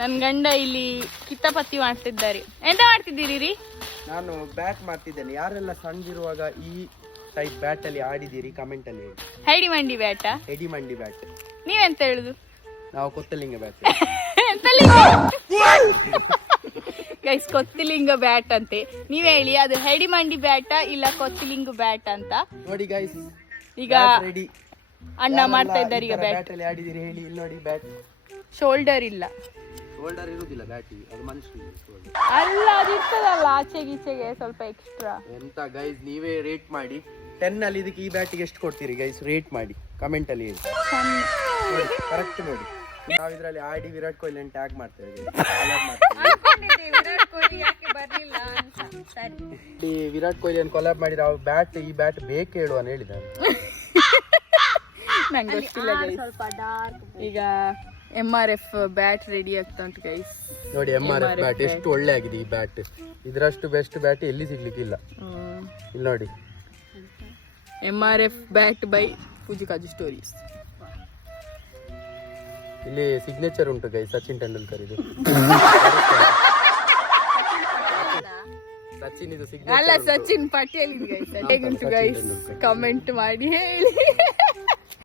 ನನ್ ಗಂಡ ಇಲ್ಲಿ ಕಿತ್ತಪತ್ತಿ ಮಾಡ್ತಿದ್ದಾರೆ. ಎಂತ ಮಾಡ್ತಿದ್ದೀರಿ ರೀ? ನಾನು ಬ್ಯಾಟ್ ಮಾಡ್ತಿದ್ದೇನೆ. ಯಾರೆಲ್ಲ ಸಣ್ಣದಿರುವಾಗ ಈ ಟೈಪ್ ಬ್ಯಾಟ್ ಅಲ್ಲಿ ಆಡಿದ್ದೀರಿ ಕಮೆಂಟ್ ಅಲ್ಲಿ ಹೇಳಿ. ಹೈಡಿ ಮಂಡಿ ಬ್ಯಾಟ? ಎಡಿ ಮಂಡಿ ಬ್ಯಾಟ್. ನೀವೆಂತ ಹೇಳುದು? ನಾವು ಕೊತ್ತಲಿಂಗ ಬ್ಯಾಟ್. ಗೈಸ್ ಕೊತ್ತಿಲಿಂಗ ಬ್ಯಾಟ್ ಅಂತೆ. ನೀವ್ ಹೇಳಿ ಅದು ಹೆಡಿ ಮಂಡಿ ಬ್ಯಾಟ ಇಲ್ಲ ಕೊತ್ತಿಲಿಂಗ ಬ್ಯಾಟ್ ಅಂತ. ನೋಡಿ ಗೈಸ್, ಈಗ ರೆಡಿ. ಅಣ್ಣ ಮಾಡ್ತಾ ಇದ್ದಾರೆ ಈಗ ಬ್ಯಾಟ್. ಅಲ್ಲಿ ಆಡಿದಿರಿ ಹೇಳಿ. ಇಲ್ಲಿ ನೋಡಿ ಬ್ಯಾಟ್. ಶೋಲ್ಡರ್ ಇಲ್ಲ. ಶೋಲ್ಡರ್ ಇರುವುದಿಲ್ಲ ಬ್ಯಾಟಿಗೆ, ಅದು ಮನುಷ್ಯರಿಗೆ. ಅಲ್ಲ ಅದು ಇರ್ತದಲ್ಲ ಆಚೆಗೆ ಈಚೆಗೆ ಸ್ವಲ್ಪ ಎಕ್ಸ್ಟ್ರಾ. ಎಂತ ಗೈಸ್, ನೀವೇ ರೇಟ್ ಮಾಡಿ. 10 ಅಲ್ಲಿ ಇದಕ್ಕೆ ಈ ಬ್ಯಾಟಿಗೆ ಎಷ್ಟು ಕೊಡ್ತೀರಿ ಗೈಸ್? ರೇಟ್ ಮಾಡಿ ಕಮೆಂಟ್ ಅಲ್ಲಿ ಹೇಳಿ. ಕರೆಕ್ಟ್ ನೋಡಿ. ನಾವು ಇದರಲ್ಲಿ ಆಡಿ ವಿರಾಟ್ ಕೊಹ್ಲಿ ಟ್ಯಾಗ್ ಮಾಡ್ತೇವೆ. ವಿರಾಟ್ ಕೊಹ್ಲಿ ಕೊಲಾಬ್ ಮಾಡಿ ನಾವು ಬ್ಯಾಟ್ ಈ ಬ್ಯಾಟ್ ಬೇಕು ಹೇಳುವ ಹೇಳಿದ್ದಾರೆ. ನಂಗೆ ಗೊತ್ತಿಲ್ಲ ಗೈಸ್. ಈಗ MRF ಬ್ಯಾಟ್ ರೆಡಿ ಆಗ್ತಾ ಉಂಟು ಗೈಸ್. ನೋಡಿ MRF ಬ್ಯಾಟ್ ಎಷ್ಟು ಒಳ್ಳೆ ಆಗಿದೆ. ಈ ಬ್ಯಾಟ್ ಇದರಷ್ಟು ಬೆಸ್ಟ್ ಬ್ಯಾಟ್ ಎಲ್ಲಿ ಸಿಗ್ಲಿಕ್ಕಿಲ್ಲ. ಇಲ್ಲಿ ನೋಡಿ MRF bat by Fujikazu stories. ಇಲ್ಲಿ ಸಿಗ್ನೇಚರ್ ಉಂಟು ಗೈಸ್, ಸಚಿನ್ ತೆಂಡೂಲ್ಕರ್ ಇದು. ಸಚಿನ್ ಇದು ಸಿಗ್ನೇಚರ್. ಅಲ್ಲ ಸಚಿನ್ ಪಟೇಲ್ ಗೈಸ್. ಹೇಗುಂಟು ಗೈಸ್? ಕಮೆಂಟ್ ಮಾಡಿ ಹೇಳಿ.